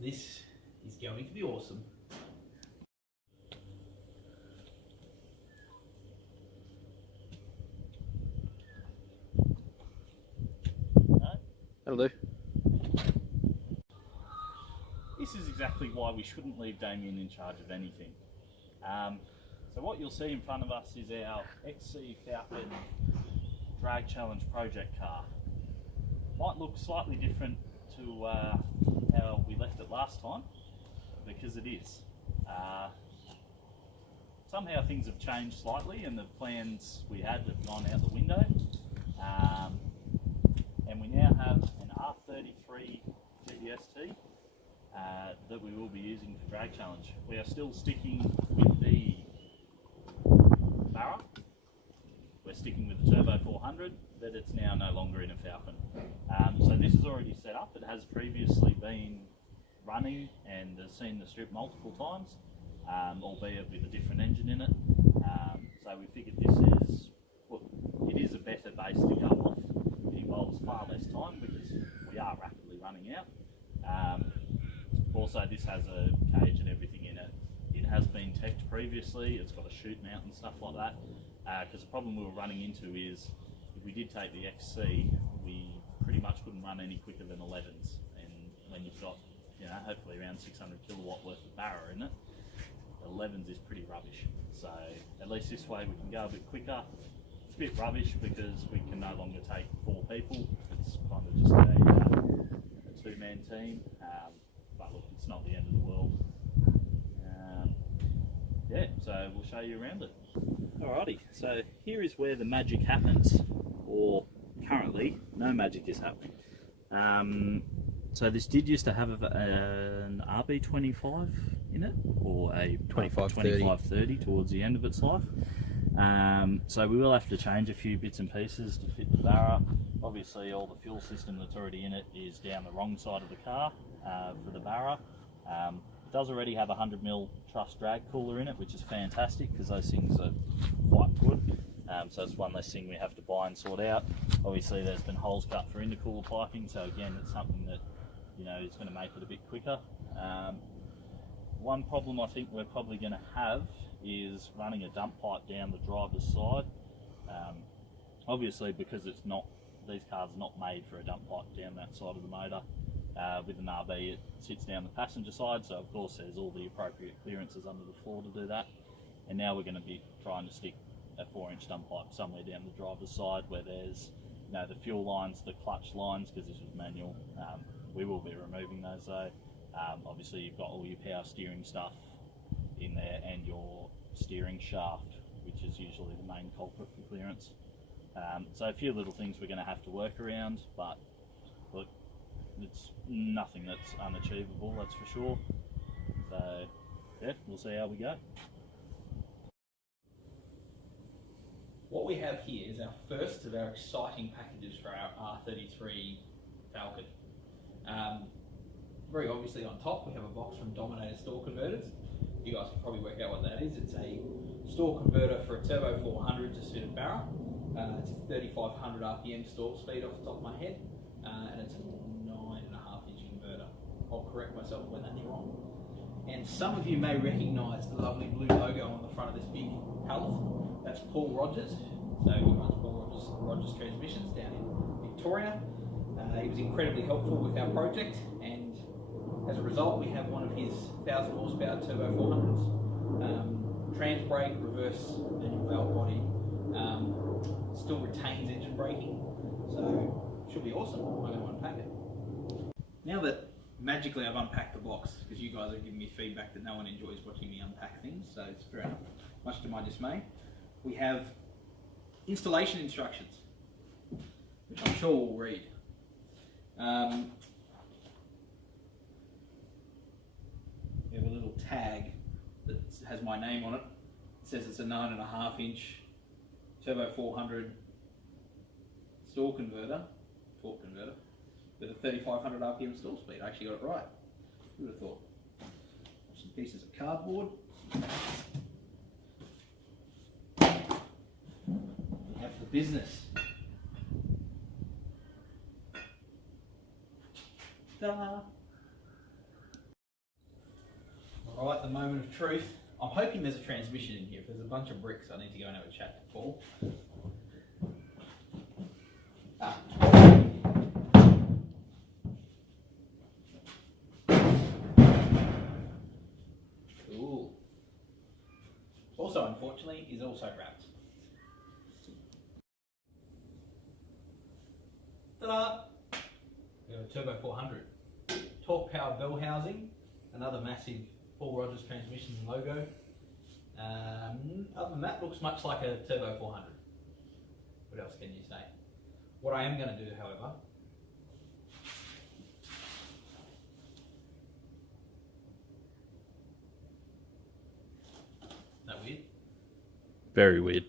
This is going to be awesome. That'll do. This is exactly why we shouldn't leave Damien in charge of anything. So what you'll see in front of us is our XC Falcon Drag Challenge project car. Might look slightly different to how we left it last time, because it is. Somehow things have changed slightly and the plans we had have gone out the window. And we now have an R33 GDST that we will be using for Drag Challenge. We are still sticking with the Barra. We're sticking with the Turbo 400, but it's now no longer in a Falcon. So this is already set up. It has previously been running and has seen the strip multiple times, albeit with a different engine in it. So we figured this is, well, it is a better base to go off. It involves far less time because we are rapidly running out. Also, this has a cage and everything in it. It has been teched previously. It's got a chute mount and stuff like that. Because the problem we were running into is if we did take the XC, we pretty much couldn't run any quicker than 11s. And when you've got, you know, hopefully around 600 kilowatt worth of Barra in it, 11s is pretty rubbish. So at least this way we can go a bit quicker. It's a bit rubbish because we can no longer take 4 people. It's kind of just a two-man team. But look, it's not the end of the world. Yeah, so we'll show you around it. Alrighty, so here is where the magic happens, or currently no magic is happening. So this did used to have an RB25 in it, or a 2530 towards the end of its life. So we will have to change a few bits and pieces to fit the Barra. Obviously all the fuel system that's already in it is down the wrong side of the car for the Barra. It does already have a 100mm truss drag cooler in it, which is fantastic because those things are quite good. So it's one less thing we have to buy and sort out. Obviously there's been holes cut for intercooler piping, so again it's something that, you know, is going to make it a bit quicker. One problem I think we're probably going to have is running a dump pipe down the driver's side. Obviously because it's not, these cars are not made for a dump pipe down that side of the motor. With an RB it sits down the passenger side, so of course there's all the appropriate clearances under the floor to do that. And now we're going to be trying to stick a 4-inch dump pipe somewhere down the driver's side where there's, you know, the fuel lines, the clutch lines, because this was manual. We will be removing those though. Obviously you've got all your power steering stuff in there and your steering shaft, which is usually the main culprit for clearance. So a few little things we're going to have to work around, but look, it's nothing that's unachievable, that's for sure. So yeah, we'll see how we go. What we have here is our first of our exciting packages for our R33 Falcon. Very obviously on top we have a box from Dominator Store Converters. You guys can probably work out what that is. It's a store converter for a Turbo 400 to suit a Barra. It's a 3500 RPM stall speed off the top of my head, and it's a 9.5-inch inverter. I'll correct myself when that's wrong. And some of you may recognise the lovely blue logo on the front of this big pallet. That's Paul Rogers. So he runs Paul Rogers Transmissions down in Victoria. He was incredibly helpful with our project, and as a result we have one of his 1000 horsepower Turbo 400s. Trans brake, reverse manual valve body, still retains engine braking, so should be awesome. I'm going to unpack it. Now that magically I've unpacked the box, because you guys are giving me feedback that no one enjoys watching me unpack things, so it's fair enough, much to my dismay. We have installation instructions, which I'm sure we'll read. We have a little tag that has my name on it. It says it's a 9.5-inch Turbo 400 stall converter, torque converter, with a 3500 RPM stall speed. I actually got it right. Who would have thought? Some pieces of cardboard. We have the business. Ta-da! Right, the moment of truth. I'm hoping there's a transmission in here. If there's a bunch of bricks, I need to go and have a chat to Paul. Ah. Ooh. Also, unfortunately, is also wrapped. Ta-da! We have a Turbo 400. Torque power bell housing, another massive Paul Rogers transmission logo. Other than that, looks much like a Turbo 400. What else can you say? What I am going to do, however, is that weird? Very weird.